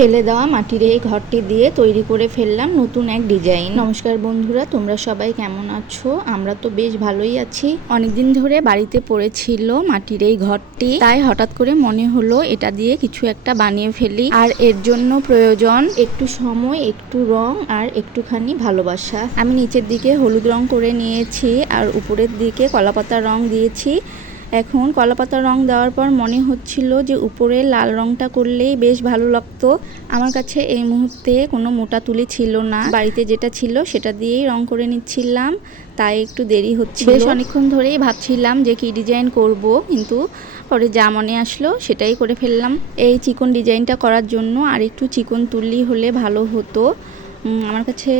ফেলে দেওয়া মাটির এই ঘরটি দিয়ে তৈরি করে ফেললাম নতুন এক ডিজাইন। নমস্কার বন্ধুরা, তোমরা সবাই কেমন আছো? আমরা তো বেশ ভালোই আছি। অনেকদিন ধরে বাড়িতে পড়েছিল মাটির এই ঘরটি, তাই হঠাৎ করে মনে হলো এটা দিয়ে কিছু একটা বানিয়ে ফেলি। আর এর জন্য প্রয়োজন একটু সময়, একটু রং আর একটুখানি ভালোবাসা। আমি নিচের দিকে হলুদ রং করে নিয়েছি আর উপরের দিকে কলাপাতার রং দিয়েছি। এখন কলাপাতার রং দেওয়ার পর মনে হচ্ছিল যে উপরে লাল রংটা করলেই বেশ ভালো লাগতো। আমার কাছে এই মুহূর্তে কোনো মোটা তুলি ছিল না, বাড়িতে যেটা ছিল সেটা দিয়েই রং করে নিচ্ছিলাম, তাই একটু দেরি হচ্ছিল। বেশ অনেকক্ষণ ধরেই ভাবছিলাম যে কি ডিজাইন করব, কিন্তু পরে যা মনে আসলো সেটাই করে ফেললাম। এই চিকন ডিজাইনটা করার জন্য আর একটু চিকন তুলি হলে ভালো হতো। আমার কাছে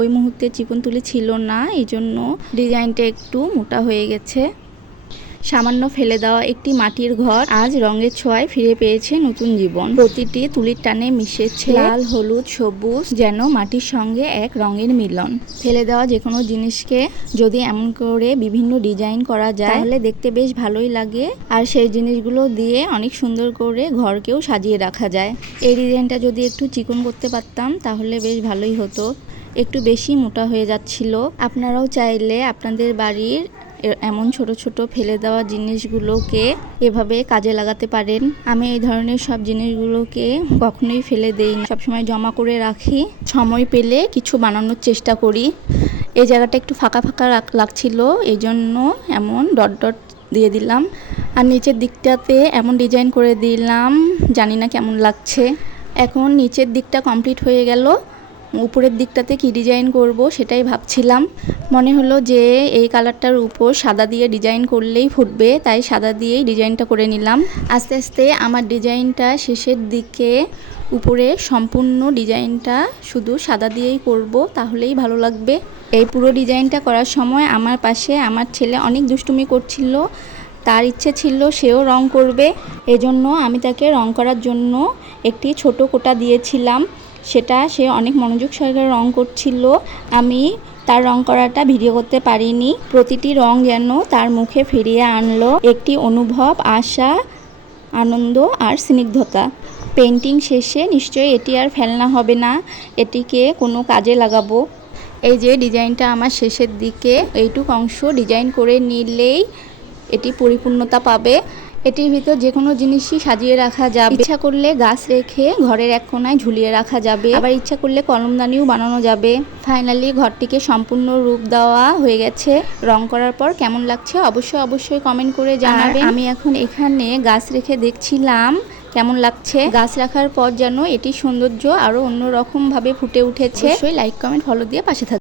ওই মুহূর্তে চিকন তুলি ছিল না, এই জন্য ডিজাইনটা একটু মোটা হয়ে গেছে। সামান্য ফেলে দেওয়া একটি মাটির ঘর আজ রঙের ছোঁয়ায় ফিরে পেয়েছে নতুন জীবন। প্রতিটি তুলির টানে মিশেছে লাল, হলুদ, সবুজ, যেন মাটির সঙ্গে এক রঙের মিলন। ফেলে দেওয়া যে কোনো জিনিসকে যদি এমন করে বিভিন্ন ডিজাইন করা যায় তাহলে দেখতে বেশ ভালোই লাগে, আর সেই জিনিসগুলো দিয়ে অনেক সুন্দর করে ঘরকেও সাজিয়ে রাখা যায়। এই ডিজাইনটা যদি একটু চিকন করতে পারতাম তাহলে বেশ ভালোই হতো। একটু বেশি মোটা হয়ে যাচ্ছিল। আপনারাও চাইলে আপনাদের বাড়ির এমন ছোট ছোট ফেলে দেওয়া জিনিসগুলোকে এভাবে কাজে লাগাতে পারেন। আমি এই ধরনের সব জিনিসগুলোকে কখনোই ফেলে দেই না, সবসময় জমা করে রাখি। সময় পেলে কিছু বানানোর চেষ্টা করি। এই জায়গাটা একটু ফাঁকা ফাঁকা লাগছিল, এই জন্য এমন ডট ডট দিয়ে দিলাম। আর নিচের দিকটাতে এমন ডিজাইন করে দিলাম, জানি না কেমন লাগছে। এখন নিচের দিকটা কমপ্লিট হয়ে গেল, উপরের দিকটাতে কি ডিজাইন করব সেটাই ভাবছিলাম। মনে হলো যে এই কালারটার উপর সাদা দিয়ে ডিজাইন করলেই ফুটবে, তাই সাদা দিয়েই ডিজাইনটা করে নিলাম। আস্তে আস্তে আমার ডিজাইনটা শেষের দিকে উপরে সম্পূর্ণ ডিজাইনটা শুধু সাদা দিয়েই করব, তাহলেই ভালো লাগবে। এই পুরো ডিজাইনটা করার সময় আমার পাশে আমার ছেলে অনেক দুষ্টুমি করছিল। তার ইচ্ছে ছিল সেও রং করবে, এজন্য আমি তাকে রং করার জন্য একটি ছোট কোটা দিয়েছিলাম। সেটা সে অনেক মনোযোগ সহকারে রং করছিল। আমি তার রং করাটা ভিডিও করতে পারিনি। প্রতিটি রং যেন তার মুখে ফিরিয়ে আনলো একটি অনুভব, আশা, আনন্দ আর স্নিগ্ধতা। পেন্টিং শেষে নিশ্চয়ই এটি আর ফেলনা হবে না, এটিকে কোনো কাজে লাগাবো। এই যে ডিজাইনটা আমার শেষের দিকে, এইটুক অংশ ডিজাইন করে নিলেই এটি পরিপূর্ণতা পাবে। এটির ভিতর যে কোনো জিনিসই সাজিয়ে রাখা যাবে। ইচ্ছা করলে গাছ রেখে ঘরের এক কোনায় ঝুলিয়ে রাখা যাবে, আবার ইচ্ছা করলে কলমদানিও বানানো যাবে। ফাইনালি ঘরটিকে সম্পূর্ণ রূপ দেওয়া হয়ে গেছে। রং করার পর কেমন লাগছে অবশ্যই কমেন্ট করে জানাবেন। আমি এখন এখানে গাছ রেখে দেখছিলাম কেমন লাগছে। গাছ রাখার পর যেন এটি সৌন্দর্য আরো অন্যরকম ভাবে ফুটে উঠেছে। অবশ্যই লাইক, কমেন্ট, ফলো দিয়ে পাশে থাকবেন।